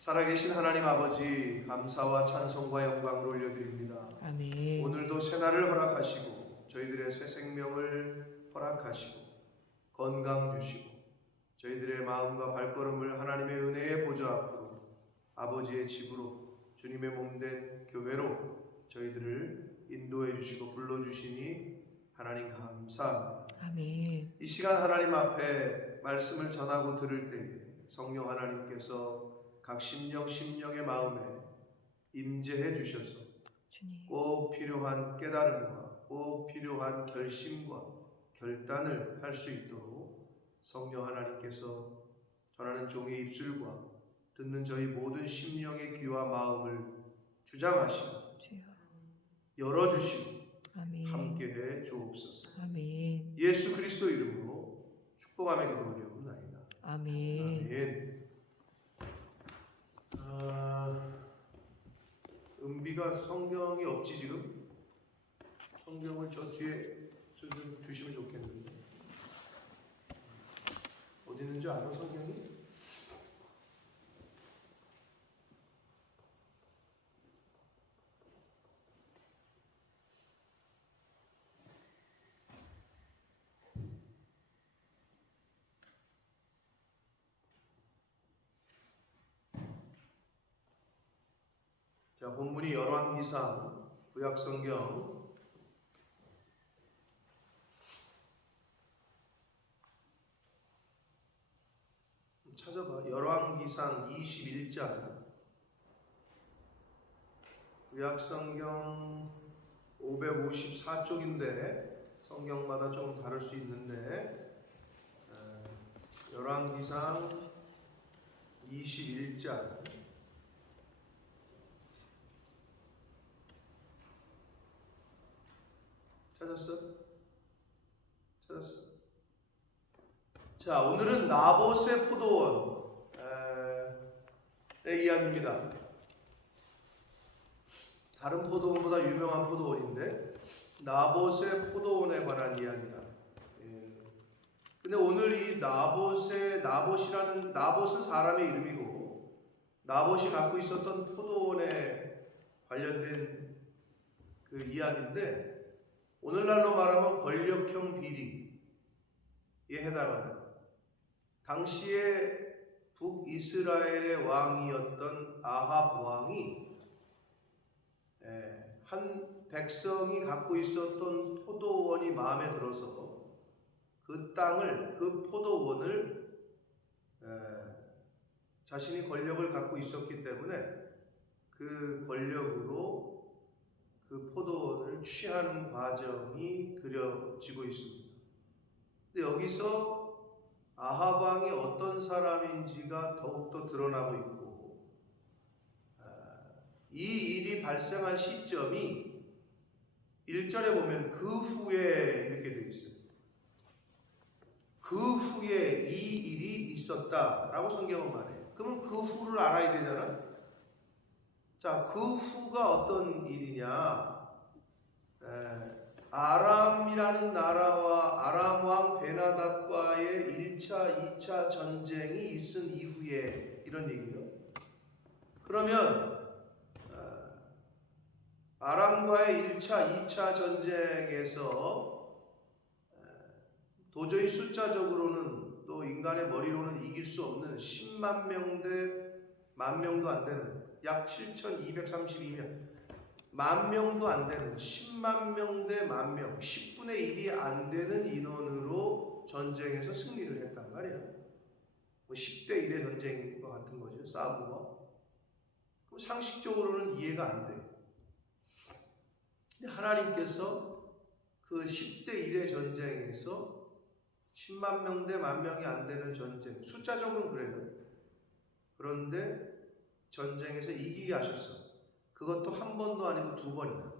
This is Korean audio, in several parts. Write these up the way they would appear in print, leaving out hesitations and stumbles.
살아계신 하나님 아버지, 감사와 찬송과 영광을 올려드립니다. 아멘. 오늘도 새날을 허락하시고 저희들의 새 생명을 허락하시고 건강 주시고 저희들의 마음과 발걸음을 하나님의 은혜의 보좌 앞으로 아버지의 집으로 주님의 몸된 교회로 저희들을 인도해 주시고 불러주시니 하나님 감사합니다. 아멘. 이 시간 하나님 앞에 말씀을 전하고 들을 때에 성령 하나님께서 각 심령의 마음에 임재해 주셔서 주님. 꼭 필요한 깨달음과 꼭 필요한 결심과 결단을 할 수 있도록 성령 하나님께서 전하는 종의 입술과 듣는 저희 모든 심령의 귀와 마음을 주장하시고 주여. 열어주시고 아멘. 함께해 주옵소서. 아멘. 예수 그리스도 이름으로 축복하며 기도 올려옵나이다. 아멘. 아멘. 은비가 성경이 없지 지금? 성경을 저 뒤에 좀 주시면 좋겠는데. 어디 있는지 알아 성경이? 자, 본문이 열왕기상 구약성경 찾아봐. 열왕기상 21장 구약성경 554쪽인데 성경마다 좀 다를 수 있는데 열왕기상 21장 찾았어? 자, 오늘은 나봇의 포도원의 이야기입니다. 다른 포도원보다 유명한 포도원인데 나봇의 포도원에 관한 이야기다. 근데 오늘 이 나봇은 사람의 이름이고 나봇이 갖고 있었던 포도원에 관련된 그 이야기인데 오늘날로 말하면 권력형 비리에 해당하는 당시에 북이스라엘의 왕이었던 아합 왕이 한 백성이 갖고 있었던 포도원이 마음에 들어서 그 땅을, 그 포도원을 자신이 권력을 갖고 있었기 때문에 그 권력으로 그 포도원을 취하는 과정이 그려지고 있습니다. 근데 여기서 아합 왕이 어떤 사람인지가 더욱더 드러나고 있고 이 일이 발생한 시점이 1절에 보면 그 후에 이렇게 되어 있어요. 그 후에 이 일이 있었다라고 성경은 말해요. 그러면 그 후를 알아야 되잖아. 자, 그 후가 어떤 일이냐? 아람이라는 나라와 아람 왕 베나닷과의 1차, 2차 전쟁이 있은 이후에 이런 얘기예요. 그러면 아람과의 1차, 2차 전쟁에서 도저히 숫자적으로는 또 인간의 머리로는 이길 수 없는 10만 명 대 10,000명도 안 되는 약 7,232명 10,000명도 안 되는 10만 명 대 10,000명 10분의 1이 안 되는 인원으로 전쟁에서 승리를 했단 말이야. 뭐 10대 1의 전쟁과 같은 거죠. 싸움과. 그럼 상식적으로는 이해가 안 돼. 근데 하나님께서 그 10대 1의 전쟁에서 10만 명 대 10,000명이 안 되는 전쟁, 숫자적으로는 그래요. 그런데 전쟁에서 이기게 하셨어. 그것도 한 번도 아니고 2번이나.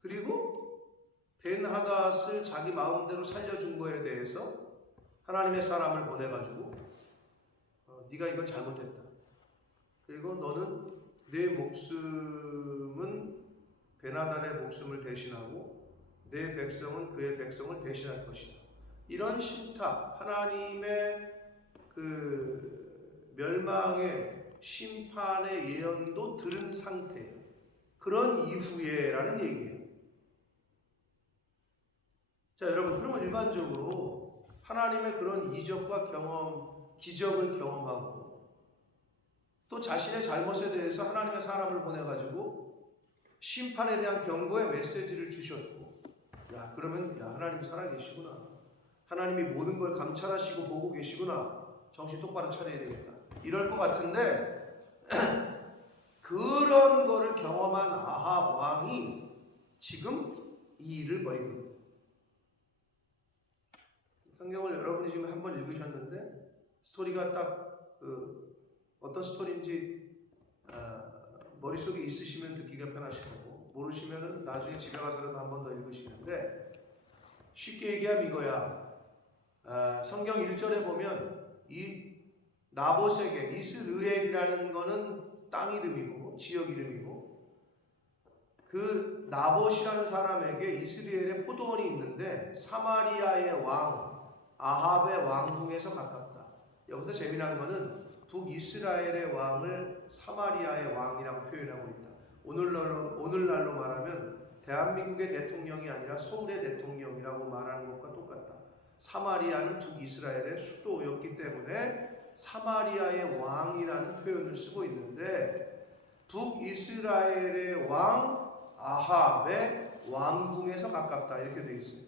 그리고 벤하닷을 자기 마음대로 살려준 거에 대해서 하나님의 사람을 보내가지고 네가 이건 잘못했다. 그리고 너는 내 목숨은 벤하닷의 목숨을 대신하고 내 백성은 그의 백성을 대신할 것이다. 이런 신탁, 하나님의 그 멸망의 심판의 예언도 들은 상태예요. 그런 이후에라는 얘기예요. 자, 여러분, 그러면 일반적으로 하나님의 그런 이적과 경험, 기적을 경험하고 또 자신의 잘못에 대해서 하나님의 사람을 보내가지고 심판에 대한 경고의 메시지를 주셨고, 야, 그러면 야, 하나님 살아계시구나. 하나님이 모든 걸 감찰하시고 보고 계시구나. 정신 똑바로 차려야 되겠다. 이럴 것 같은데 그런 거를 경험한 아합 왕이 지금 이 일을 벌이고 있다. 성경을 여러분이 지금 한번 읽으셨는데 스토리가 딱 어떤 스토리인지 머릿속에 있으시면 듣기가 편하실 거고, 모르시면 나중에 집에 가서라도 한 번 더 읽으시는데, 쉽게 얘기하면 이거야. 성경 1절에 보면 이 나봇에게, 이스르엘이라는 거는 땅 이름이고 지역 이름이고, 그 나봇이라는 사람에게 이스라엘의 포도원이 있는데 사마리아의 왕 아합의 왕궁에서 가깝다. 여기서 재미난 거는 북이스라엘의 왕을 사마리아의 왕이라고 표현하고 있다. 오늘날로 말하면 대한민국의 대통령이 아니라 서울의 대통령이라고 말하는 것과 똑같다. 사마리아는 북이스라엘의 수도였기 때문에 사마리아의 왕이라는 표현을 쓰고 있는데, 북이스라엘의 왕 아합의 왕궁에서 가깝다 이렇게 되어 있어요.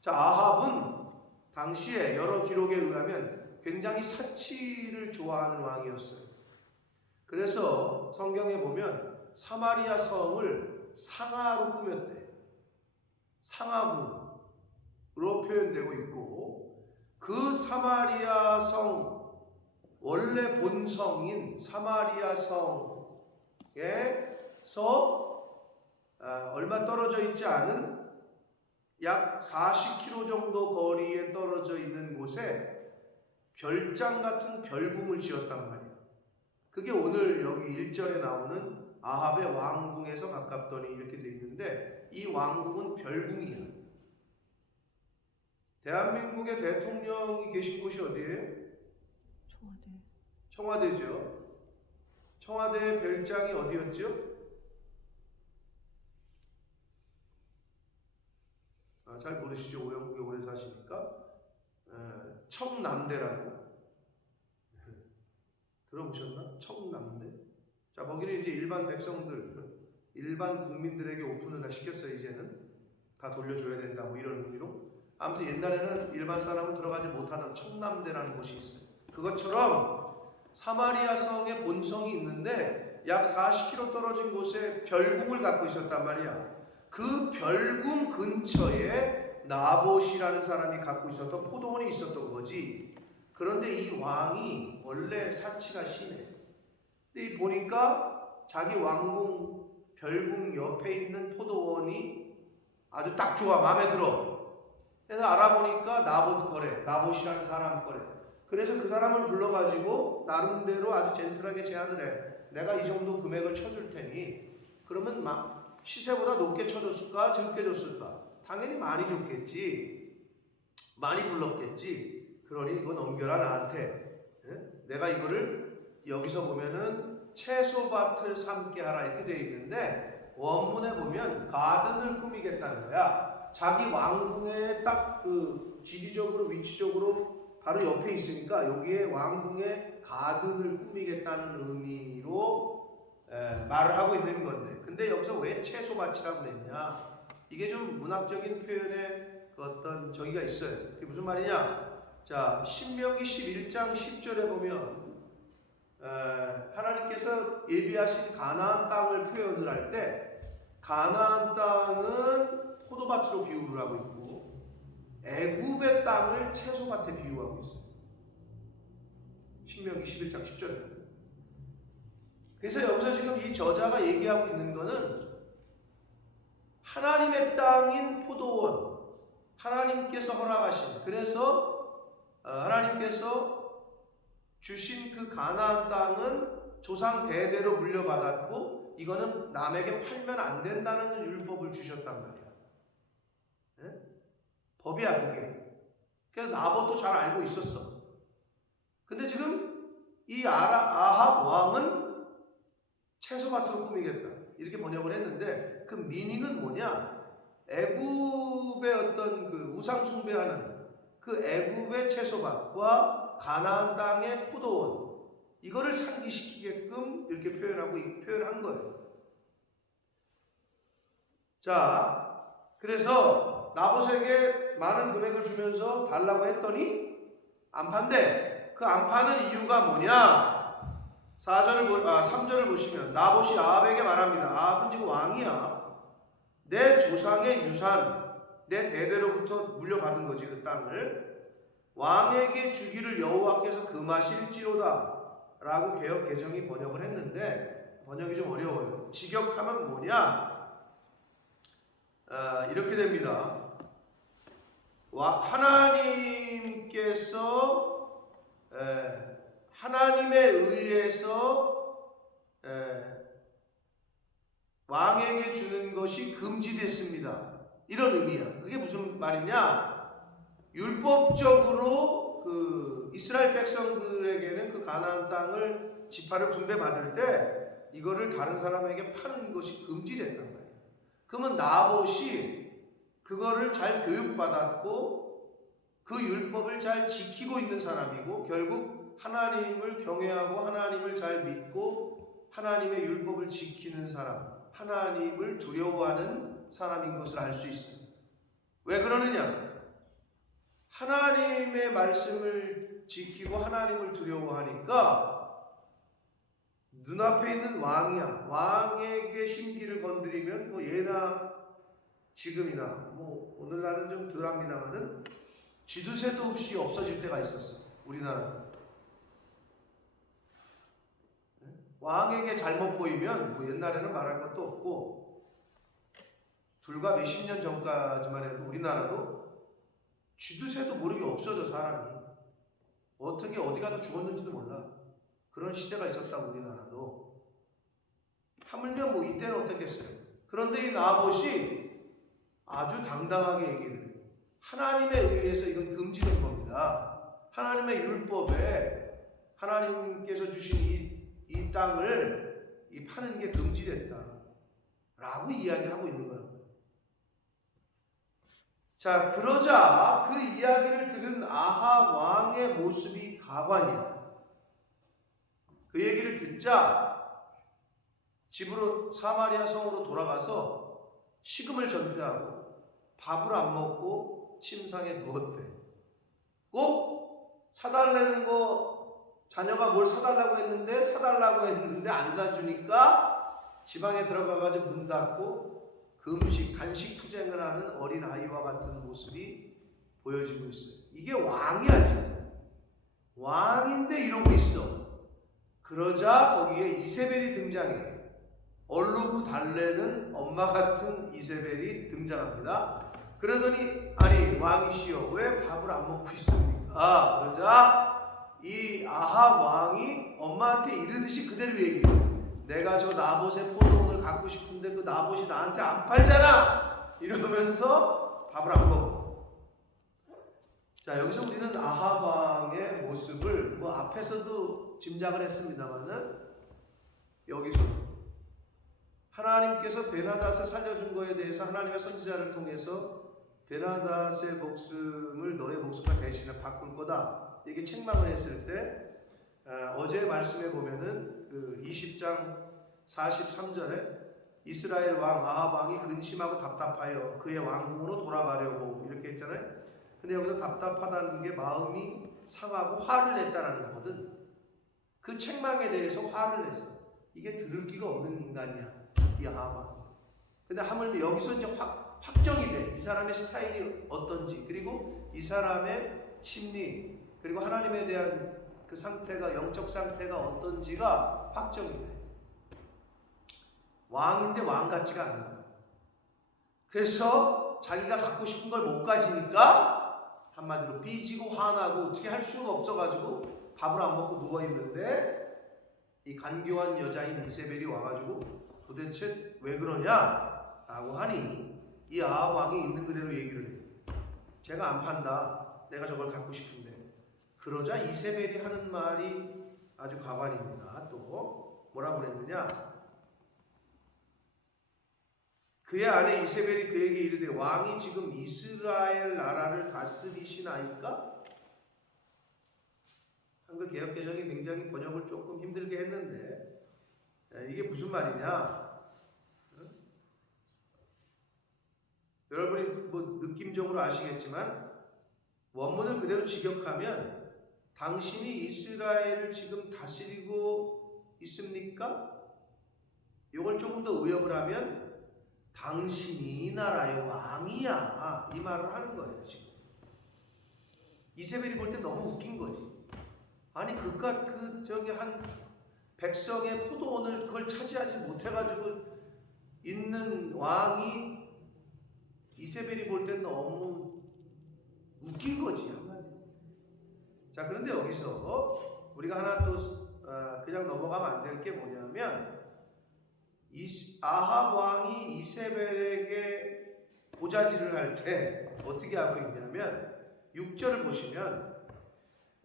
자, 아합은 당시에 여러 기록에 의하면 굉장히 사치를 좋아하는 왕이었어요. 그래서 성경에 보면 사마리아 성을 상하로 꾸몄대. 상하궁으로 표현되고 있고, 그 사마리아 성, 원래 본성인 사마리아 성에서 얼마 떨어져 있지 않은 약 40km 정도 거리에 떨어져 있는 곳에 별장 같은 별궁을 지었단 말이에요. 그게 오늘 여기 1절에 나오는 아합의 왕궁에서 가깝더니 이렇게 돼 있는데, 이 왕궁은 별궁이에요. 대한민국의 대통령이 계신 곳이 어디예요? 청와대. 청와대죠. 청와대의 별장이 어디였죠? 잘 모르시죠? 오영국에 오래 사시니까. 청남대라고 들어보셨나? 청남대. 자, 거기는 이제 일반 백성들, 일반 국민들에게 오픈을 다 시켰어요. 이제는 다 돌려줘야 된다 뭐 이런 의미로. 아무튼 옛날에는 일반 사람은 들어가지 못하던 청남대라는 곳이 있어요. 그것처럼 사마리아 성의 본성이 있는데 약 40km 떨어진 곳에 별궁을 갖고 있었단 말이야. 그 별궁 근처에 나봇이라는 사람이 갖고 있었던 포도원이 있었던 거지. 그런데 이 왕이 원래 사치가 심해. 근데 보니까 자기 왕궁 별궁 옆에 있는 포도원이 아주 딱 좋아, 마음에 들어. 그래서 알아보니까 나봇 거래, 나봇이라는 사람 거래. 그래서 그 사람을 불러가지고 나름대로 아주 젠틀하게 제안을 해. 내가 이 정도 금액을 쳐줄 테니 그러면 막 시세보다 높게 쳐줬을까 적게 줬을까? 당연히 많이 줬겠지. 많이 불렀겠지. 그러니 이거 넘겨라 나한테. 내가 이거를 여기서 보면은 채소밭을 삼게 하라 이렇게 되어 있는데, 원문에 보면 가든을 꾸미겠다는 거야. 자기 왕궁에 딱 그 지리적으로 위치적으로 바로 옆에 있으니까 여기에 왕궁에 가든을 꾸미겠다는 의미로 말을 하고 있는 건데, 근데 여기서 왜 채소밭이라고 그랬냐? 이게 좀 문학적인 표현의 그 어떤 저기가 있어요. 그게 무슨 말이냐? 자, 신명기 11장 10절에 보면 하나님께서 예비하신 가나안 땅을 표현을 할 때 가나안 땅은 포도밭으로 비유를 하고 있고 애굽의 땅을 채소밭에 비유하고 있어요. 신명기 11장 10절에 보면. 그래서 여기서 지금 이 저자가 얘기하고 있는 거는 하나님의 땅인 포도원, 하나님께서 허락하신, 그래서 하나님께서 주신 그 가나안 땅은 조상 대대로 물려받았고 이거는 남에게 팔면 안 된다는 율법을 주셨단 말이야. 네? 법이야 그게. 그래서 나봇도 잘 알고 있었어. 근데 지금 이 아합 왕은 채소밭으로 꾸미겠다 이렇게 번역을 했는데 그 미닝은 뭐냐? 애굽의 어떤 그 우상 숭배하는 그 애굽의 채소밭과 가나안 땅의 포도원 이거를 상기시키게끔 이렇게 표현한 거예요. 자, 그래서 나봇에게 많은 금액을 주면서 달라고 했더니 안 판대. 그 안 파는 이유가 뭐냐? 3절을 보시면 나봇이 아합에게 말합니다. 아합은 지금 왕이야. 내 조상의 유산, 내 대대로부터 물려받은 거지 그 땅을. 왕에게 주기를 여호와께서 금하실지로다 라고 개역 개정이 번역을 했는데 번역이 좀 어려워요. 직역하면 뭐냐? 이렇게 됩니다. 하나님에 의해서 왕에게 주는 것이 금지됐습니다. 이런 의미야. 그게 무슨 말이냐? 율법적으로 그 이스라엘 백성들에게는 그 가나안 땅을 지파를 분배받을 때 이거를 다른 사람에게 파는 것이 금지됐단 말이야. 그러면 나봇이 그거를 잘 교육받았고 그 율법을 잘 지키고 있는 사람이고 결국 하나님을 경외하고 하나님을 잘 믿고 하나님의 율법을 지키는 사람, 하나님을 두려워하는 사람인 것을 알 수 있습니다. 왜 그러느냐? 하나님의 말씀을 지키고 하나님을 두려워하니까 눈앞에 있는 왕이야. 왕에게 흰기를 건드리면 뭐 예나 지금이나 뭐 오늘날은 좀 덜합니다만은 쥐두새도 없이 없어질 때가 있었어. 우리나라는. 왕에게 잘못 보이면 뭐 옛날에는 말할 것도 없고 불과 몇십 년 전까지만 해도 우리나라도 쥐두새도 모르게 없어져 사람이. 어떻게 어디 가서 죽었는지도 몰라. 그런 시대가 있었다고 우리나라도. 하물며 뭐 이때는 어떻겠어요. 그런데 이 나봇이 아주 당당하게 얘기를 해요. 하나님에 의해서 이건 금지된 겁니다. 하나님의 율법에 하나님께서 주신 이 땅을 파는 게 금지됐다 라고 이야기하고 있는 거예요. 자, 그러자 그 이야기를 들은 아합 왕의 모습이 가관이야. 그 얘기를 듣자 집으로 사마리아 성으로 돌아가서 식음을 전폐하고 밥을 안 먹고 침상에 누웠대. 꼭 사달라는 거 자녀가 뭘 사달라고 했는데 안 사주니까 지방에 들어가가지고 문 닫고 금식, 간식 투쟁을 하는 어린 아이와 같은 모습이 보여지고 있어요. 이게 왕이야 지금. 왕인데 이러고 있어. 그러자 거기에 이세벨이 등장해. 얼루구 달래는 엄마 같은 이세벨이 등장합니다. 그러더니 아니 왕이시여 왜 밥을 안 먹고 있습니까? 그러자 이 아합 왕이 엄마한테 이르듯이 그대로 얘기해요. 내가 저 나봇의 포도원을 갖고 싶은데 그 나봇이 나한테 안 팔잖아 이러면서 밥을 안 먹어. 자, 여기서 우리는 아합 왕의 모습을 뭐 앞에서도 짐작을 했습니다만은 여기서 하나님께서 베나닷을 살려준 거에 대해서 하나님의 선지자를 통해서 베나닷의 목숨을 너의 목숨과 대신에 바꿀 거다 이게 책망을 했을 때 어제 말씀에 보면은 그 20장 43절에 이스라엘 왕 아합 왕이 근심하고 답답하여 그의 왕궁으로 돌아가려고 이렇게 했잖아요. 근데 여기서 답답하다는 게 마음이 상하고 화를 냈다라는 거거든. 그 책망에 대해서 화를 냈어. 이게 들을 기가 없는 인간이야 이 아합 왕. 근데 하물며 여기서 이제 확정이 돼. 이 사람의 스타일이 어떤지 그리고 이 사람의 심리 그리고 하나님에 대한 그 상태가 영적 상태가 어떤지가 확정이 돼. 왕인데 왕 같지가 않은 거야. 그래서 자기가 갖고 싶은 걸 못 가지니까 한마디로 삐지고 화나고 어떻게 할 수가 없어가지고 밥을 안 먹고 누워 있는데 이 간교한 여자인 이세벨이 와가지고 도대체 왜 그러냐라고 하니 이 아합 왕이 있는 그대로 얘기를 해. 제가 안 판다. 내가 저걸 갖고 싶은데. 그러자 이세벨이 하는 말이 아주 가관입니다. 또 뭐라고 그랬느냐? 그의 아내 이세벨이 그에게 이르되 왕이 지금 이스라엘 나라를 다스리시나이까? 한글 개역개정이 굉장히 번역을 조금 힘들게 했는데 이게 무슨 말이냐? 여러분이 뭐 느낌적으로 아시겠지만 원문을 그대로 직역하면 당신이 이스라엘을 지금 다스리고 있습니까? 이걸 조금 더 의역을 하면 당신이 이 나라의 왕이야, 이 말을 하는 거예요. 지금 이세벨이 볼 때 너무 웃긴 거지. 아니 그깟 한 백성의 포도원을 그걸 차지하지 못해가지고 있는 왕이 이세벨이 볼 때 너무 웃긴 거지 한마디로. 자, 그런데 여기서 우리가 하나 또 그냥 넘어가면 안 될 게 뭐냐면 아합 왕이 이세벨에게 고자질을 할 때 어떻게 하고 있냐면 6절을 보시면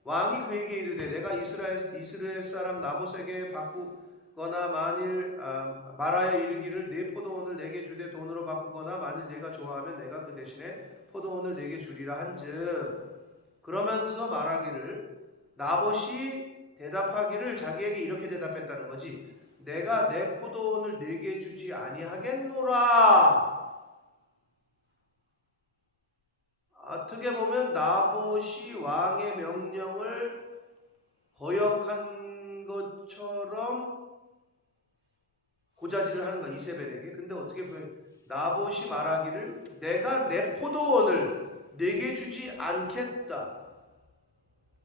왕이 그에게 이르되 내가 이스라엘 사람 나봇에게 바꾸거나 만일 말하여 이르기를 네 포도원을 내게 주되 돈으로 바꾸거나 만일 내가 좋아하면 내가 그 대신에 포도원을 내게 주리라 한즉 그러면서 말하기를 나봇이 대답하기를 자기에게 이렇게 대답했다는 거지. 내가 내 포도원을 내게 주지 아니하겠노라. 어떻게 보면 나봇이 왕의 명령을 거역한 것처럼 고자질을 하는 거야 이세벨에게. 근데 어떻게 보면 나봇이 말하기를 내가 내 포도원을 내게 주지 않겠다.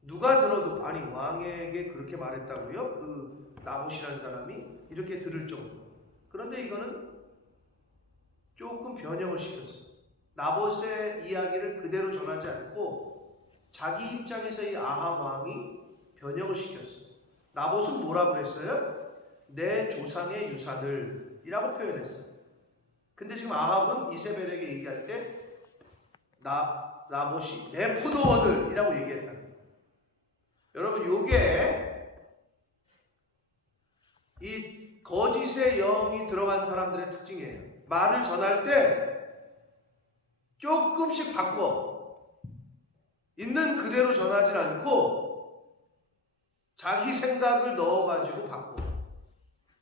누가 들어도 아니 왕에게 그렇게 말했다고요? 그 나봇이라는 사람이 이렇게 들을 정도. 그런데 이거는 조금 변형을 시켰어. 나봇의 이야기를 그대로 전하지 않고 자기 입장에서 이 아합 왕이 변형을 시켰어. 나봇은 뭐라고 그랬어요? 내 조상의 유산을 이라고 표현했어. 근데 지금 아합은 이세벨에게 얘기할 때 나봇이 내 포도원을 이라고 얘기했다는 거예요. 여러분 요게 이 거짓의 영이 들어간 사람들의 특징이에요. 말을 전할 때 조금씩 바꿔. 있는 그대로 전하진 않고 자기 생각을 넣어가지고 바꿔.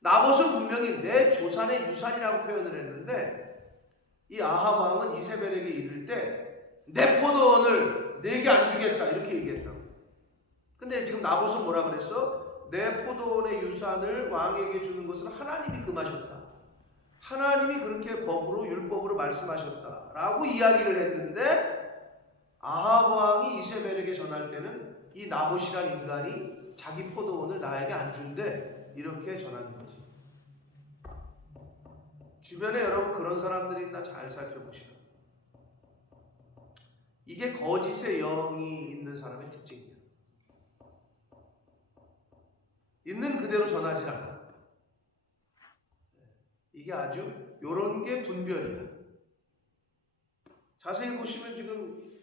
나봇은 분명히 내 조상의 유산이라고 표현을 했는데 이 아합 왕은 이세벨에게 이를 때 내 포도원을 내게 안 주겠다 이렇게 얘기했다고. 근데 지금 나봇은 뭐라 그랬어? 내 포도원의 유산을 왕에게 주는 것은 하나님이 금하셨다. 하나님이 그렇게 법으로 율법으로 말씀하셨다라고 이야기를 했는데 아합 왕이 이세벨에게 전할 때는 이 나봇이란 인간이 자기 포도원을 나에게 안 준대 이렇게 전하는 거지. 주변에 여러분 그런 사람들이 있나 잘 살펴보시라. 이게 거짓의 영이 있는 사람의 특징이야. 있는 그대로 전하지 않아. 이게 아주 요런 게 분별이야. 자세히 보시면 지금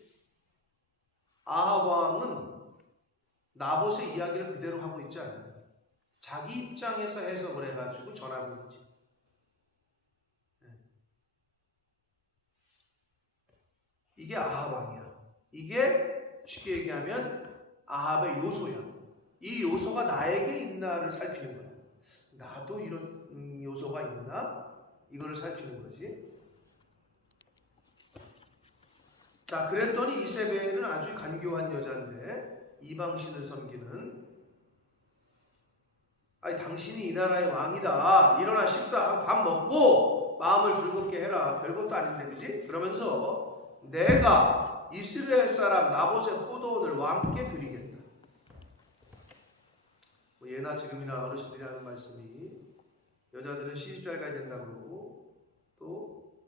아합 왕은 나봇의 이야기를 그대로 하고 있지 않아요. 자기 입장에서 해석을 해가지고 전하고 있지. 이게 아합 왕이야. 이게 쉽게 얘기하면 아합의 요소야. 이 요소가 나에게 있나를 살피는 거야. 나도 이런 요소가 있나? 이거를 살피는 거지. 자, 그랬더니 이세벨은 아주 간교한 여자인데 이방신을 섬기는 아니 당신이 이 나라의 왕이다. 일어나 식사하고 밥 먹고 마음을 즐겁게 해라. 별것도 아닌데 그지? 그러면서 내가 이스라엘 사람 나봇의 포도원을 왕께 드리겠다. 뭐 예나 지금이나 어르신들이 하는 말씀이 여자들은 시집 잘 가야 된다고 그러고 또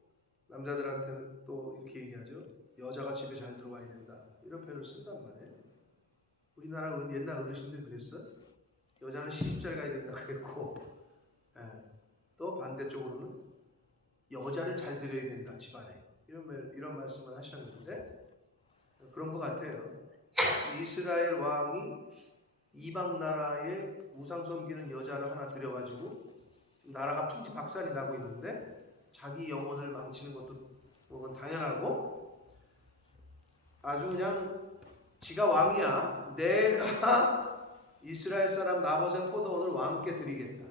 남자들한테는 또 이렇게 얘기하죠. 여자가 집에 잘 들어와야 된다. 이런 표현을 쓴단 말이에요. 우리나라 옛날 어르신들이 그랬어. 여자는 시집 잘 가야 된다고 그랬고 또 반대쪽으로는 여자를 잘 들여야 된다 집안에. 이런 말씀을 하셨는데 그런 것 같아요. 이스라엘 왕이 이방 나라에 우상 섬기는 여자를 하나 들여가지고 나라가 풍지박산이 나고 있는데 자기 영혼을 망치는 것도 그건 당연하고 아주 그냥 지가 왕이야. 내가 이스라엘 사람 나봇의 포도원을 왕께 드리겠다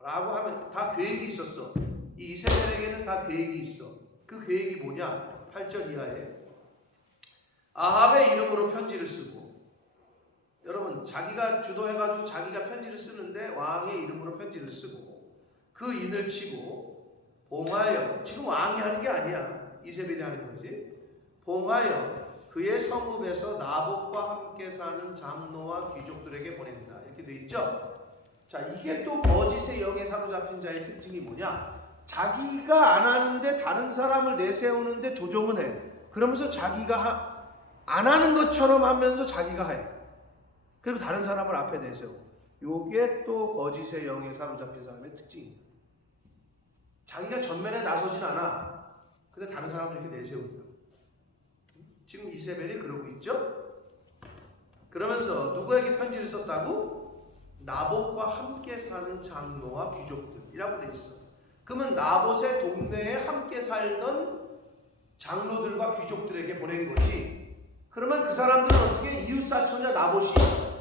라고 하면 다 계획이 있었어. 이 이세벨에게는 다 계획이 있어. 그 계획이 뭐냐? 8절 이하에 아합의 이름으로 편지를 쓰고, 여러분 자기가 주도해가지고 자기가 편지를 쓰는데 왕의 이름으로 편지를 쓰고 그 인을 치고 봉하여, 지금 왕이 하는 게 아니야, 이세벨이 하는 거지. 봉하여 그의 성읍에서 나봇과 함께 사는 장로와 귀족들에게 보낸다, 이렇게 돼 있죠. 자, 이게 또 거짓의 영에 사로잡힌 자의 특징이 뭐냐? 자기가 안 하는데 다른 사람을 내세우는데 조종은 해. 그러면서 자기가 안 하는 것처럼 하면서 자기가 해. 그리고 다른 사람을 앞에 내세우고. 요게 또 거짓의 영에 사로잡힌 사람의 특징입니다. 자기가 전면에 나서진 않아. 근데 다른 사람을 이렇게 내세운다. 지금 이세벨이 그러고 있죠. 그러면서 누구에게 편지를 썼다고? 나봇과 함께 사는 장로와 귀족들이라고 돼 있어. 그러면 나봇의 동네에 함께 살던 장로들과 귀족들에게 보낸 거지. 그러면 그 사람들은 어떻게 이웃사촌이야?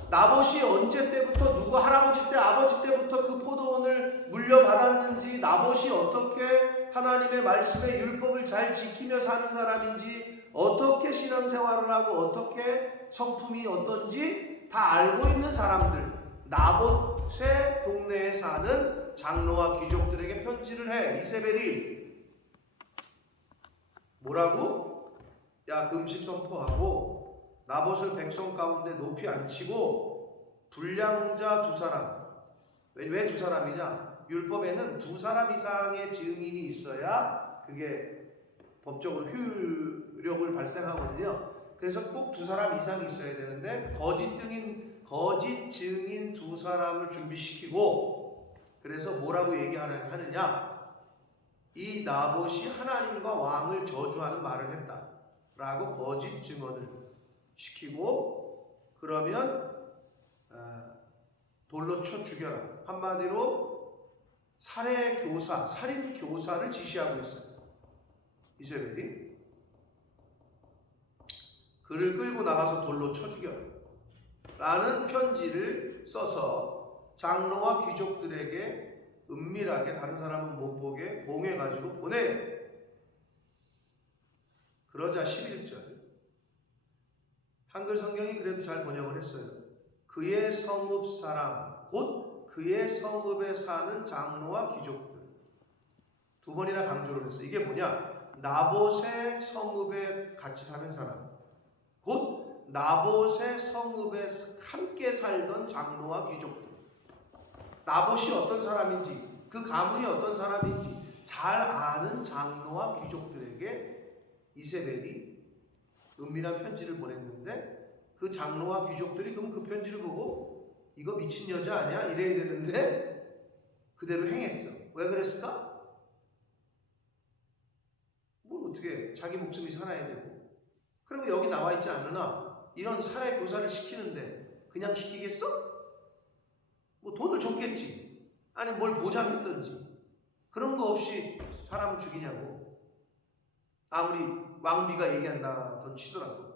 나봇이 언제 때부터 누구 할아버지 때 아버지 때부터 그 포도원을 물려받았는지, 나봇이 어떻게 하나님의 말씀의 율법을 잘 지키며 사는 사람인지, 어떻게 신앙생활을 하고 어떻게 성품이 어떤지 다 알고 있는 사람들, 나봇의 동네에 사는 장로와 귀족들에게 편지를 해. 이세벨이 뭐라고? 야, 금식 선포하고 나봇을 백성 가운데 높이 앉히고 불량자 2사람. 왜 2사람이냐? 율법에는 2사람 이상의 증인이 있어야 그게 법적으로 효력을 발생하거든요. 그래서 꼭 2사람 이상이 있어야 되는데 거짓 증인 2사람을 준비시키고, 그래서 뭐라고 얘기하느냐? 이 나봇이 하나님과 왕을 저주하는 말을 했다 라고 거짓 증언을 시키고, 그러면 돌로 쳐 죽여라. 한마디로 살인 교사를 지시하고 있어요. 이세벨이 그를 끌고 나가서 돌로 쳐 죽여라 라는 편지를 써서 장로와 귀족들에게 은밀하게, 다른 사람은 못 보게 봉해가지고 보내. 그러자 11절, 한글 성경이 그래도 잘 번역을 했어요. 그의 성읍 사람, 곧 그의 성읍에 사는 장로와 귀족들. 2번이나 강조를 했어요. 이게 뭐냐? 나봇의 성읍에 같이 사는 사람, 곧 나봇의 성읍에 함께 살던 장로와 귀족들. 나봇이 어떤 사람인지, 그 가문이 어떤 사람인지 잘 아는 장로와 귀족들에게 이세벨이 은밀한 편지를 보냈는데, 그 장로와 귀족들이 그럼 그 편지를 보고 이거 미친 여자 아니야? 이래야 되는데 그대로 행했어. 왜 그랬을까? 뭘 어떻게, 자기 목숨이 살아야 되고. 그리고 여기 나와 있지 않으나 이런 살해 교사를 시키는데 그냥 시키겠어? 뭐 돈을 줬겠지. 아니 뭘 보장했던지. 그런 거 없이 사람을 죽이냐고. 아무리 왕비가 얘기한다던 치더라도.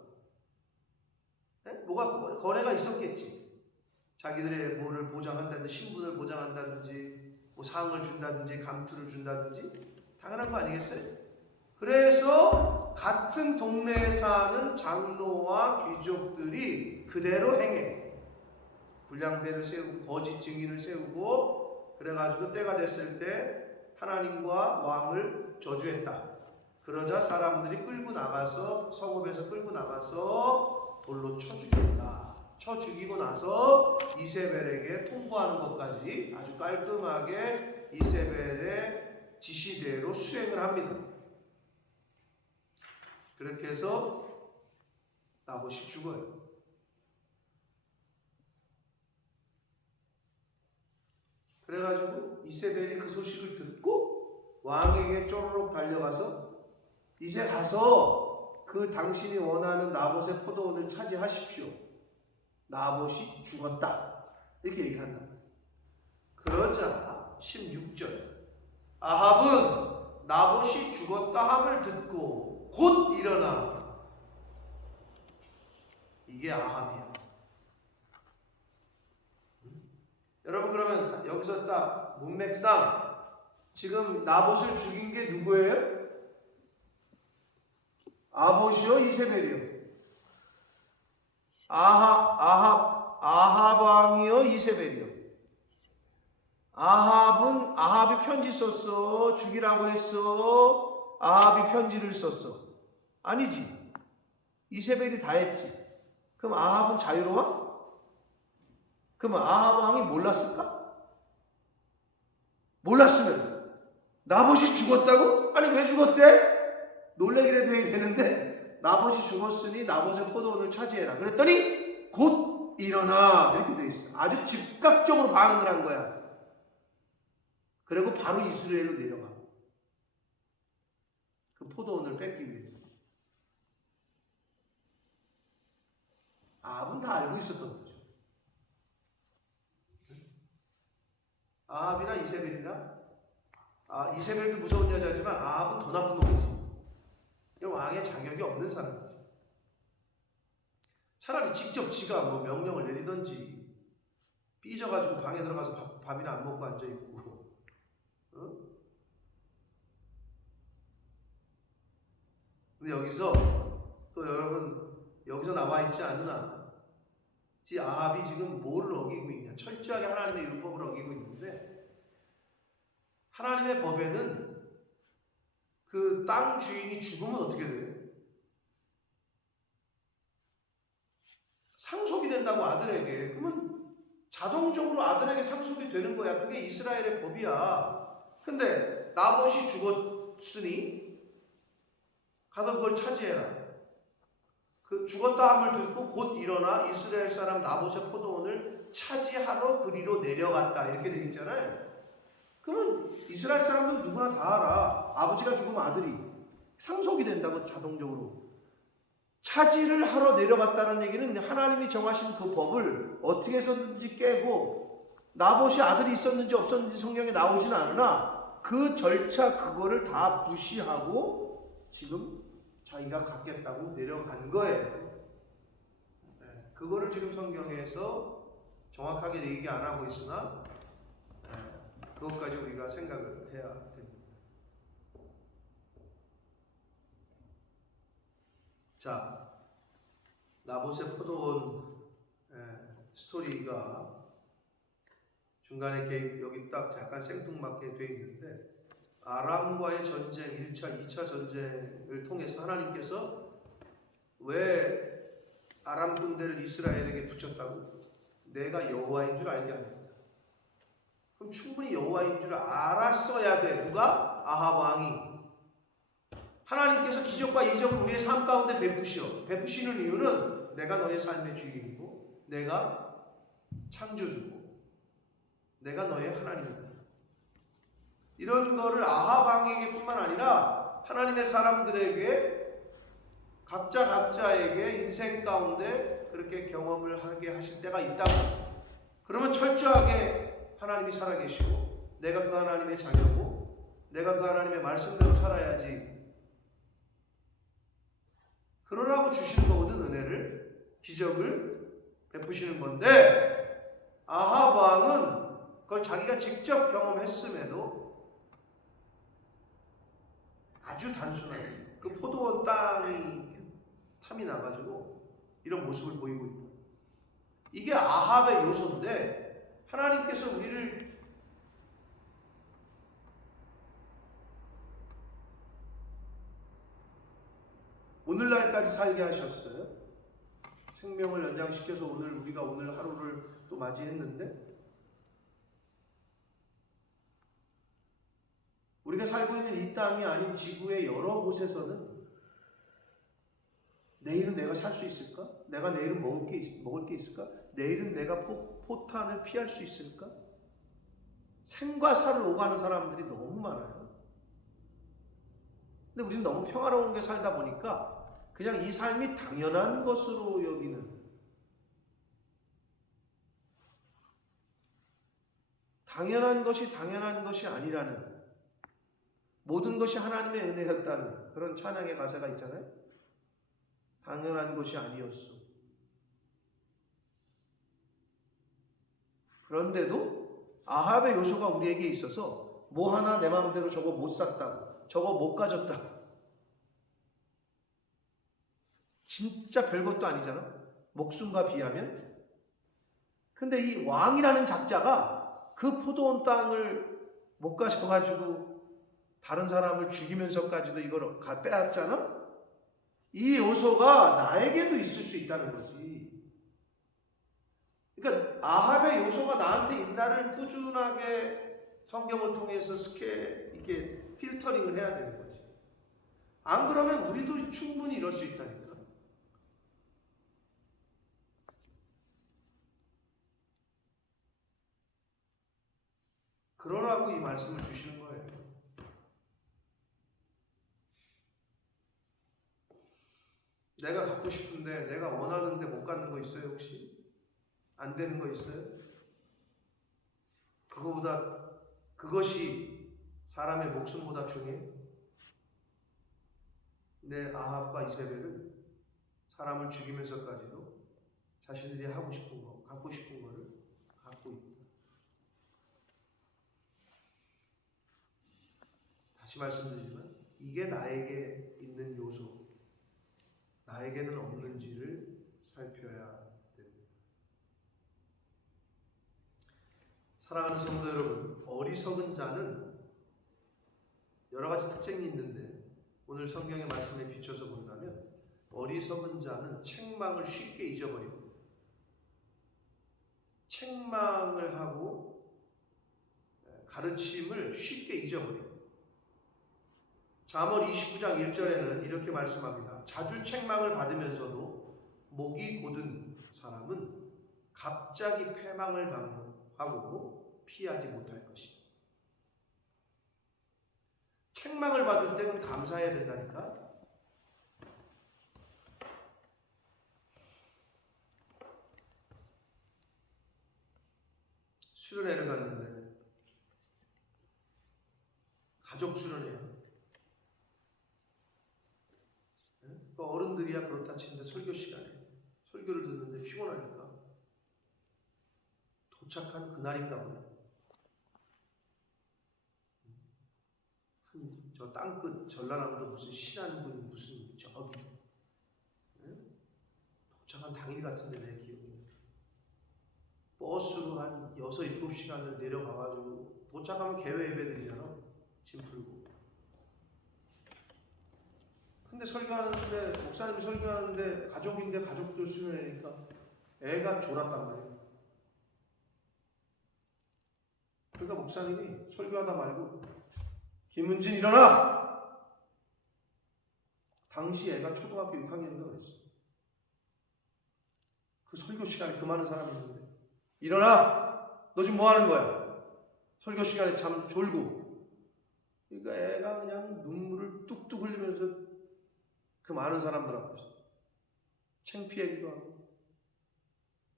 네? 뭐가 거래가 있었겠지. 자기들의 뭐를 보장한다든지, 신분을 보장한다든지, 뭐 상을 준다든지, 감투를 준다든지, 당연한 거 아니겠어요? 그래서 같은 동네에 사는 장로와 귀족들이 그대로 행해. 불량배를 세우고 거짓 증인을 세우고, 그래가지고 때가 됐을 때 하나님과 왕을 저주했다. 그러자 사람들이 끌고 나가서, 성읍에서 끌고 나가서 돌로 쳐 죽였다. 쳐 죽이고 나서 이세벨에게 통보하는 것까지 아주 깔끔하게 이세벨의 지시대로 수행을 합니다. 그렇게 해서 나봇이 죽어요. 그래가지고 이세벨이 그 소식을 듣고 왕에게 쪼르륵 달려가서 이제 가서 그 당신이 원하는 나봇의 포도원을 차지하십시오. 나봇이 죽었다. 이렇게 얘기를 한다. 그러자 16절 아합은 나봇이 죽었다 함을 듣고 곧 일어나. 이게 아합이야. 여러분 그러면 여기서 딱 문맥상 지금 나봇을 죽인 게 누구예요? 아봇이요? 이세벨이요? 아합 왕이요? 이세벨이요? 아합이 편지 썼어? 죽이라고 했어? 아합이 편지를 썼어? 아니지. 이세벨이 다 했지. 그럼 아합은 자유로워? 그럼 아합 왕이 몰랐을까? 몰랐으면 나봇이 죽었다고? 아니 왜 죽었대? 놀래기라도 해야 되는데 나봇이 죽었으니 나봇의 포도원을 차지해라. 그랬더니 곧 일어나 이렇게 돼 있어. 아주 즉각적으로 반응을 한 거야. 그리고 바로 이스라엘로 내려가. 그 포도원을 뺏기 위해서. 아합은 다 알고 있었던 거죠. 아합이나 이세벨이나 이세벨도 무서운 여자지만 아합은 더 나쁜 놈이지. 왕의 자격이 없는 사람이지. 차라리 직접 지가 뭐 명령을 내리든지 삐져가지고 방에 들어가서 밥이나 안 먹고 앉아있고 근데 여기서 또 여러분 여기서 나와있지 않으나 아합이 지금 뭘 어기고 있냐. 철저하게 하나님의 율법을 어기고 있는데 하나님의 법에는 그 땅 주인이 죽으면 어떻게 돼요? 상속이 된다고 아들에게. 그러면 자동적으로 아들에게 상속이 되는 거야. 그게 이스라엘의 법이야. 근데 나봇이 죽었으니 가서 그걸 차지해라. 그 죽었다 함을 듣고 곧 일어나 이스라엘 사람 나봇의 포도원을 차지하러 그리로 내려갔다. 이렇게 되어 있잖아요. 그러면 이스라엘 사람들은 누구나 다 알아. 아버지가 죽으면 아들이 상속이 된다고 자동적으로. 차지를 하러 내려갔다는 얘기는 하나님이 정하신 그 법을 어떻게 해서든지 깨고 나봇이 아들이 있었는지 없었는지 성경에 나오진 않으나 그 절차 그거를 다 무시하고 지금 자기가 갖겠다고 내려간 거예요. 그거를 지금 성경에서 정확하게 얘기 안 하고 있으나 그것까지 우리가 생각을 해야 됩니다. 자, 나봇의 포도원 스토리가 중간에 개입, 여기 딱 약간 생뚱맞게 돼 있는데 아람과의 전쟁 1차, 2차 전쟁을 통해서 하나님께서 왜 아람 군대를 이스라엘에게 붙였다고? 내가 여호와인 줄 알게 합니다. 그럼 충분히 여호와인 줄 알았어야 돼. 누가? 아합 왕이. 하나님께서 기적과 이적을 우리의 삶 가운데 베푸시는 이유는 내가 너의 삶의 주인이고 내가 창조주고 내가 너의 하나님이다. 이런 거를 아합 왕에게뿐만 아니라 하나님의 사람들에게 각자에게 인생 가운데 그렇게 경험을 하게 하실 때가 있다고. 그러면 철저하게 하나님이 살아계시고 내가 그 하나님의 자녀고 내가 그 하나님의 말씀대로 살아야지. 그러라고 주시는 거거든. 은혜를, 기적을 베푸시는 건데 아합 왕은 그걸 자기가 직접 경험했음에도 아주 단순하게 그 포도원 땅이 탐이 나가지고 이런 모습을 보이고 있다. 이게 아합의 요소인데 하나님께서 우리를 오늘날까지 살게 하셨어요. 생명을 연장시켜서 우리가 오늘 하루를 또 맞이했는데 우리가 살고 있는 이 땅이 아닌 지구의 여러 곳에서는 내일은 내가 살 수 있을까? 내가 내일은 먹을 게 있을까? 내일은 내가 포탄을 피할 수 있을까? 생과 사를 오가는 사람들이 너무 많아요. 근데 우리는 너무 평화로운 게 살다 보니까 그냥 이 삶이 당연한 것으로 여기는 당연한 것이 당연한 것이 아니라는, 모든 것이 하나님의 은혜였다는 그런 찬양의 가사가 있잖아요. 당연한 것이 아니었어. 그런데도 아합의 요소가 우리에게 있어서 뭐 하나 내 마음대로 저거 못 샀다고, 저거 못 가졌다고. 진짜 별것도 아니잖아, 목숨과 비하면. 근데 이 왕이라는 작자가 그 포도원 땅을 못 가져가지고 다른 사람을 죽이면서까지도 이걸 빼앗잖아. 이 요소가 나에게도 있을 수 있다는 거지. 그러니까 아합의 요소가 나한테 있나를 꾸준하게 성경을 통해서 이렇게 필터링을 해야 되는 거지. 안 그러면 우리도 충분히 이럴 수 있다니까. 그러라고 이 말씀을 주시는 거예요. 내가 갖고 싶은데, 내가 원하는데 못 갖는 거 있어요 혹시? 안 되는 거 있어요? 그것이 사람의 목숨보다 중요해? 근데 아합과 이세벨은 사람을 죽이면서까지도 자신들이 하고 싶은 거, 갖고 싶은 거를 갖고 있다. 다시 말씀드리지만 이게 나에게 있는 요소, 나에게는 없는지를 살펴야 됩니다. 사랑하는 성도 여러분, 어리석은 자는 여러 가지 특징이 있는데 오늘 성경의 말씀에 비춰서 본다면 어리석은 자는 책망을 쉽게 잊어버립니다. 책망을 하고 가르침을 쉽게 잊어버립니다. 잠언 29장 1절에는 이렇게 말씀합니다. 자주 책망을 받으면서도 목이 곧은 사람은 갑자기 패망을 당하고 피하지 못할 것이다. 책망을 받을 때는 감사해야 된다니까. 수련회를 갔는데 가족 수련회야. 어른들이야 그렇다 치는데 설교 시간에 설교를 듣는데 피곤하니까 도착한 그날인가 보네. 저 땅끝 전라남도 무슨 신안군 무슨 저기 도착한 당일 같은데 내 기억이. 버스로 한 6, 7시간을 내려가가지고 도착하면 개회 예배드리잖아. 짐 풀고. 근데 설교하는데, 목사님이 설교하는데 가족인데 가족들 수련회니까 애가 졸았단 말이에요. 그러니까 목사님이 설교하다 말고 김은진 일어나! 당시 애가 초등학교 6학년인가 그랬어. 그 설교 시간에 그 많은 사람이 있는데 일어나! 너 지금 뭐 하는 거야? 설교 시간에 잠 졸고. 그러니까 애가 그냥 눈물을 뚝뚝 흘리면서 그 많은 사람들 앞에서 창피하기도 하고.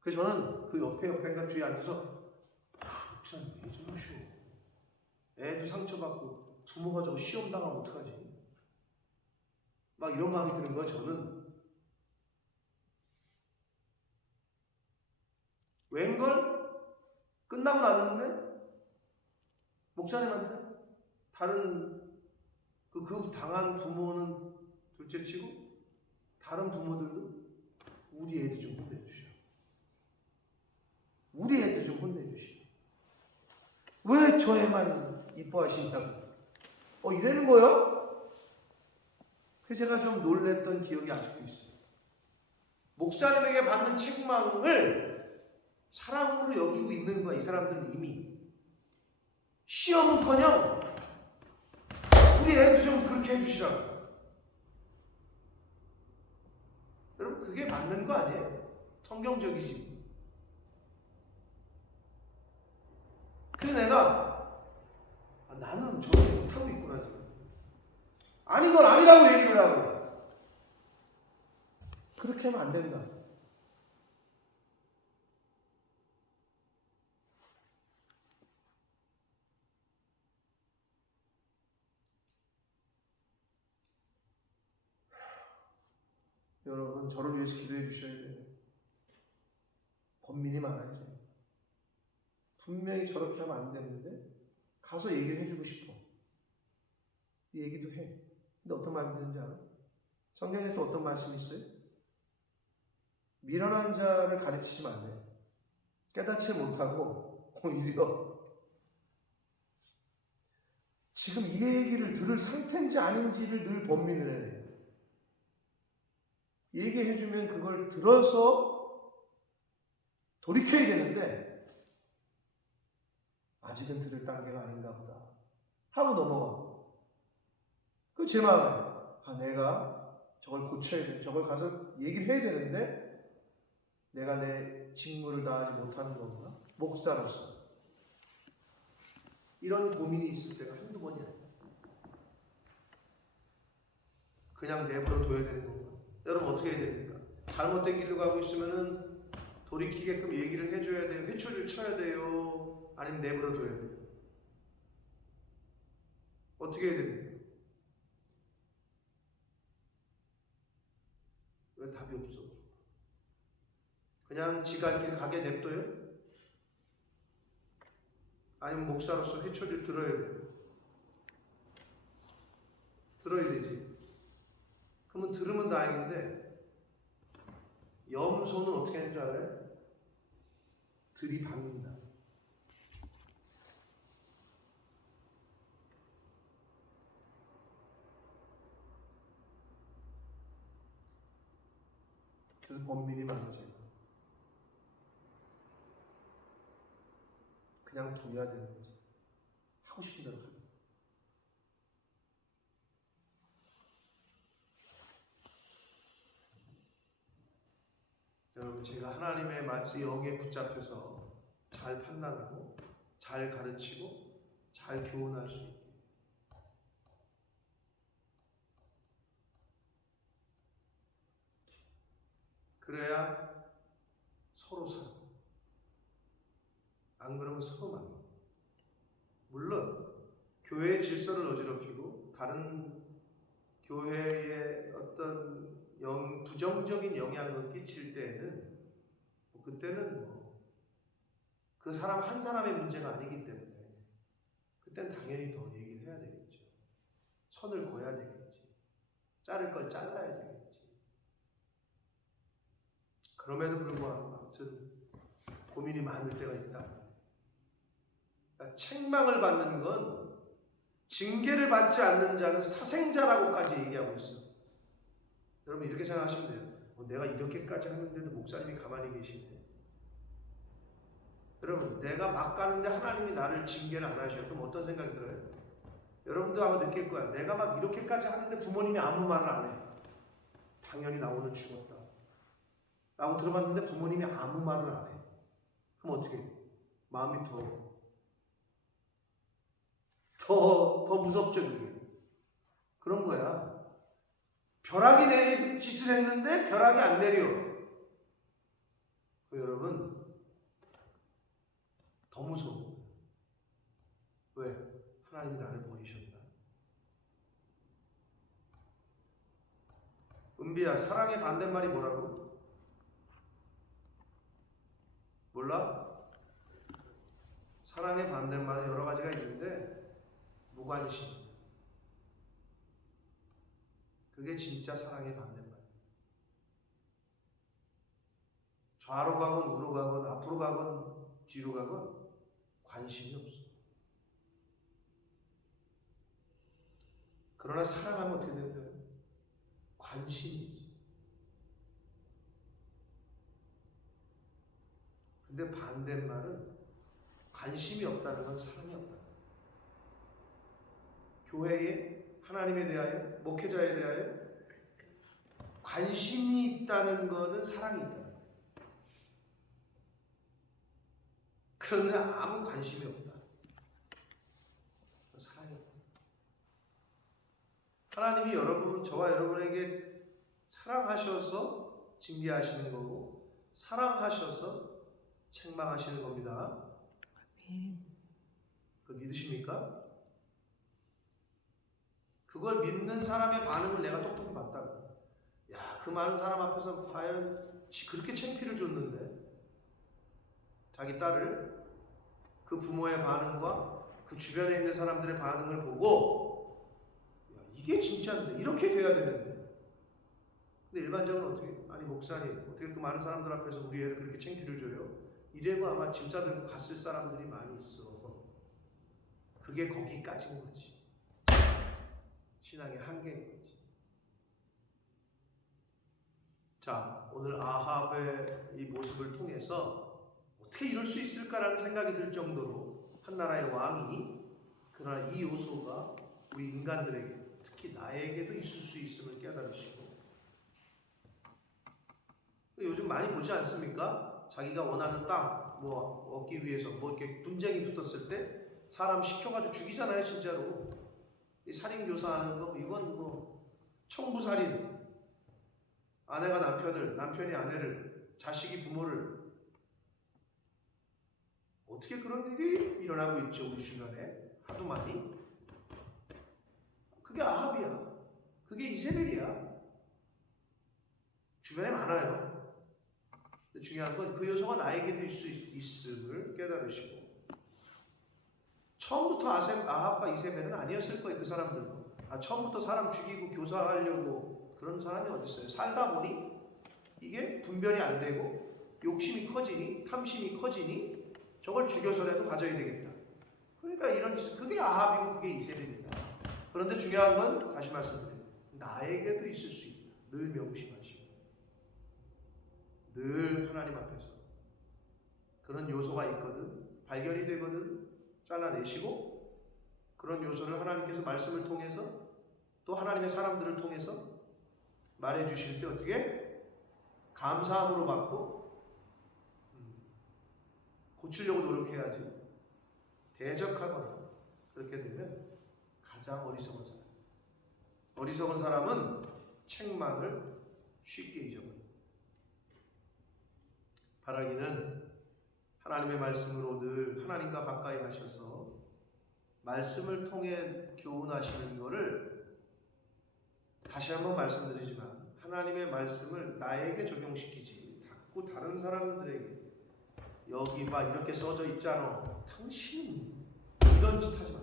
그래서 저는 그 옆에 뒤에 앉아서 목사님 왜 저러시오? 애도 상처받고 부모가 저거 시험 당하면 어떡하지? 막 이런 마음이 드는 거야. 저는 웬걸 끝나고 났는데 목사님한테 다른 그 당한 부모는 둘째치고 다른 부모들도 우리 애들 좀 혼내주시오. 우리 애들 좀 혼내주시오. 왜 저 애만 이뻐하신다고? 이러는 거요? 그래서 제가 좀 놀랬던 기억이 아직도 있어요. 목사님에게 받는 책망을 사랑으로 여기고 있는 거야. 이 사람들은 이미. 시험은커녕 우리 애도 좀 그렇게 해주시라고. 여러분 그게 맞는 거 아니에요? 성경적이지. 그래서 내가 나는 저렇게 못하고 있구나 지금. 아닌 건 아니라고 얘기를 하고. 그렇게 하면 안 된다. 여러분 저를 위해서 기도해 주셔야 돼요. 번민이 많아요. 분명히 저렇게 하면 안 되는데 가서 얘기를 해주고 싶어. 이 얘기도 해. 근데 어떤 말이 되는지 알아? 성경에서 어떤 말씀이 있어요? 미련한 자를 가르치지 말래. 깨닫지 못하고 오히려 지금 이 얘기를 들을 상태인지 아닌지를 늘 번민을 해요. 얘기해주면 그걸 들어서 돌이켜야 되는데 아직은 들을 단계가 아닌가 보다 하고 넘어가. 그 제 마음에 내가 저걸 고쳐야 돼. 저걸 가서 얘기를 해야 되는데 내가 내 직무를 다하지 못하는 건가? 목사로서 이런 고민이 있을 때가 한두 번이 아니에요. 그냥 내버려 둬야 되는 건가? 여러분 어떻게 해야 됩니까? 잘못된 길로 가고 있으면은 돌이키게끔 얘기를 해줘야 돼요. 회초리를 쳐야 돼요. 아니면 내버려 둬야 돼요. 어떻게 해야 됩니까? 왜 답이 없어? 그냥 지 갈 길 가게 냅둬요? 아니면 목사로서 회초리를 들어야 돼요? 들어야 되지. 그러면 들으면 다행인데 염소는 어떻게 하는 줄 알아요? 들이받는다. 그래서 번민이 많아져요. 그냥 둬야 되는 거지. 하고 싶은 대로 하는. 여러분 제가 하나님의 말씀 여기에 붙잡혀서 잘 판단하고 잘 가르치고 잘 교훈할 수 있게 그래야 서로 살아. 안 그러면 서로 만나. 물론 교회의 질서를 어지럽히고 다른 교회에 어떤 부정적인 영향을 끼칠 때에는 그때는 그 사람 한 사람의 문제가 아니기 때문에 그때는 당연히 더 얘기를 해야 되겠죠. 선을 그어야 되겠지. 자를 걸 잘라야 되겠지. 그럼에도 불구하고 아무튼 고민이 많을 때가 있다. 그러니까 책망을 받는 건 징계를 받지 않는 자는 사생자라고까지 얘기하고 있어. 여러분 이렇게 생각하시면 돼요. 내가 이렇게까지 하는데도 목사님이 가만히 계시네. 여러분 내가 막 가는데 하나님이 나를 징계를 안 하셔. 그럼 어떤 생각이 들어요? 여러분도 아마 느낄 거야. 내가 막 이렇게까지 하는데 부모님이 아무 말을 안 해. 당연히 나 오늘 죽었다 라고 들어봤는데 부모님이 아무 말을 안 해. 그럼 어떻게 해? 마음이 더 무섭죠 그게. 그런 거야. 벼락이 내릴 짓을 했는데 벼락이 안 내려. 여러분 더 무서워. 왜? 하나님이 나를 버리셨다. 은비야 사랑의 반대말이 뭐라고? 몰라? 사랑의 반대말은 여러 가지가 있는데 무관심. 그게 진짜 사랑의 반대말. 좌로 가건 우로 가건 앞으로 가건 뒤로 가건 관심이 없어. 그러나 사랑하면 어떻게 되는 거예요? 관심이 있어. 근데 반대말은 관심이 없다는 건 사랑이 없다. 교회에 하나님에 대하여 목회자에 대하여 관심이 있다는 것은 사랑이 있다. 그런데 아무 관심이 없다. 사랑이 없다. 하나님이 저와 여러분에게 사랑하셔서 징계하시는 거고 사랑하셔서 책망하시는 겁니다. 그걸 믿으십니까? 그걸 믿는 사람의 반응을 내가 똑똑히 봤다고. 야, 그 많은 사람 앞에서 과연 그렇게 창피를 줬는데 자기 딸을 그 부모의 반응과 그 주변에 있는 사람들의 반응을 보고 야, 이게 진짜인데 이렇게 돼야 되는데 근데 일반적으로 어떻게 아니 목사님 어떻게 그 많은 사람들 앞에서 우리 애를 그렇게 창피를 줘요? 이래고 아마 짐 싸들고 갔을 사람들이 많이 있어. 그게 거기까지인 거지. 신앙의 한계인 거지. 자, 오늘 아합의 이 모습을 통해서 어떻게 이럴 수 있을까라는 생각이 들 정도로 한 나라의 왕이 그러나 이 요소가 우리 인간들에게 특히 나에게도 있을 수 있음을 깨달으시고 요즘 많이 보지 않습니까? 자기가 원하는 땅 뭐 얻기 위해서 뭐 이렇게 분쟁이 붙었을 때 사람 시켜가지고 죽이잖아요, 진짜로. 이 살인 교사하는 거 이건 뭐 청부살인, 아내가 남편을, 남편이 아내를, 자식이 부모를 어떻게 그런 일이 일어나고 있죠, 우리 주변에 하도 많이. 그게 아합이야. 그게 이세벨이야. 주변에 많아요. 근데 중요한 건 그 요소가 나에게도 있음을 깨달으시고 처음부터 아합과 이세벨은 아니었을 거예요. 그 사람들도. 처음부터 사람 죽이고 교사하려고 그런 사람이 어디 있어요? 살다 보니 이게 분별이 안 되고 욕심이 커지니 탐심이 커지니 저걸 죽여서라도 가져야 되겠다. 그러니까 이런 짓, 그게 아합이고 그게 이세벨이다. 그런데 중요한 건 다시 말씀드려요. 나에게도 있을 수 있다. 늘 명심하시고 늘 하나님 앞에서 그런 요소가 있거든 발견이 되거든 잘라내시고 그런 요소를 하나님께서 말씀을 통해서 또 하나님의 사람들을 통해서 말해주실 때 어떻게 감사함으로 받고 고치려고 노력해야지 대적하거나 그렇게 되면 가장 어리석은 사람. 어리석은 사람은 책망을 쉽게 잊어버립니다. 바라기는 하나님의 말씀으로 늘 하나님과 가까이 하셔서 말씀을 통해 교훈하시는 것을 다시 한번 말씀드리지만 하나님의 말씀을 나에게 적용시키지 자꾸 다른 사람들에게 여기 봐 이렇게 써져 있잖아 당신 이런 짓 하지 마.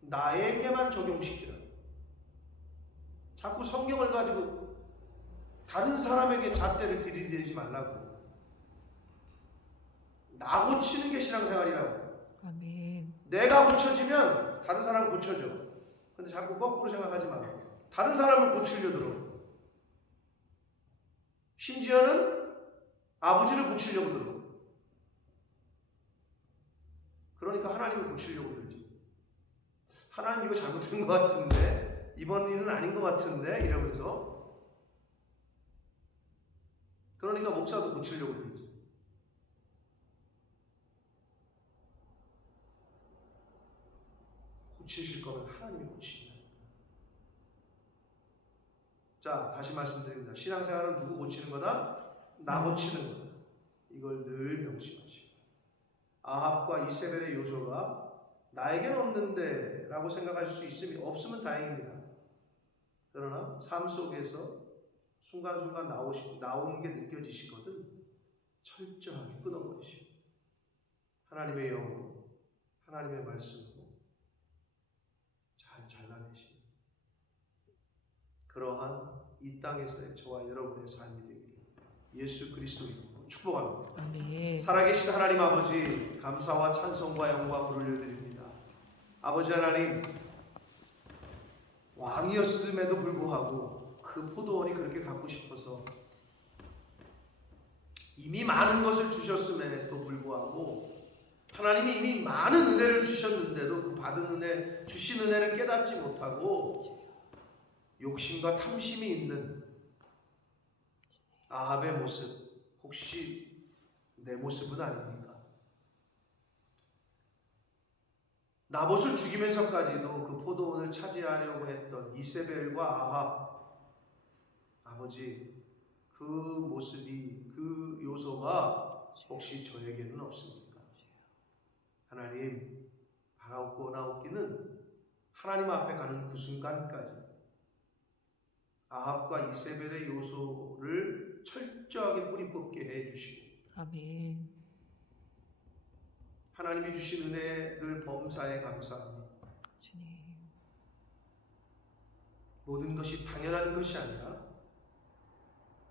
나에게만 적용시키라. 자꾸 성경을 가지고 다른 사람에게 잣대를 들이대지 말라고. 나 고치는 게 신앙생활이라고. 아멘. 내가 고쳐지면 다른 사람 고쳐져. 근데 자꾸 거꾸로 생각하지 마. 다른 사람을 고치려 들어. 심지어는 아버지를 고치려고 들어. 그러니까 하나님을 고치려고 들지. 하나님 이거 잘못된 것 같은데 이번 일은 아닌 것 같은데 이러면서 그러니까 목사도 고치려고 들지. 고치실 거면 하나님이 고치시냐. 자, 다시 말씀드립니다. 신앙생활은 누구 고치는 거다? 나 고치는 거다. 이걸 늘 명심하시고 아합과 이세벨의 요소가 나에게는 없는데 라고 생각할 수 없으면 다행입니다. 그러나 삶 속에서 순간순간 나오는 게 느껴지시거든 철저하게 끊어버리시고 하나님의 영으로 하나님의 말씀으로 잘 잘라내시고 그러한 이 땅에서의 저와 여러분의 삶이 되기를 예수 그리스도의 이름으로 축복합니다. 아멘. 살아계신 하나님 아버지 감사와 찬송과 영광을 올려드립니다. 아버지 하나님 왕이었음에도 불구하고 그 포도원이 그렇게 갖고 싶어서 이미 많은 것을 주셨음에도 불구하고 하나님이 이미 많은 은혜를 주셨는데도 그 받은 은혜, 주신 은혜를 깨닫지 못하고 욕심과 탐심이 있는 아합의 모습 혹시 내 모습은 아닙니까? 나봇을 죽이면서까지도 그 포도원을 차지하려고 했던 이세벨과 아합 아버지 그 모습이 그 요소가 혹시 저에게는 없습니까? 하나님 바라옵고 나옵기는 하나님 앞에 가는 그 순간까지 아합과 이세벨의 요소를 철저하게 뿌리 뽑게 해 주시고 아멘. 하나님이 주신 은혜 늘 범사에 감사합니다. 주님. 모든 것이 당연한 것이 아니라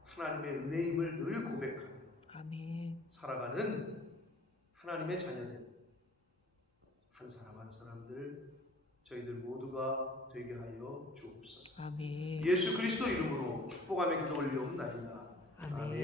하나님의 은혜임을 늘 고백하며 아멘. 살아가는 하나님의 자녀된 한 사람 한 사람들 저희들 모두가 되게 하여 주옵소서. 아멘. 예수 그리스도 이름으로 축복하며 기도 올리옵나이다. 아멘. 아멘.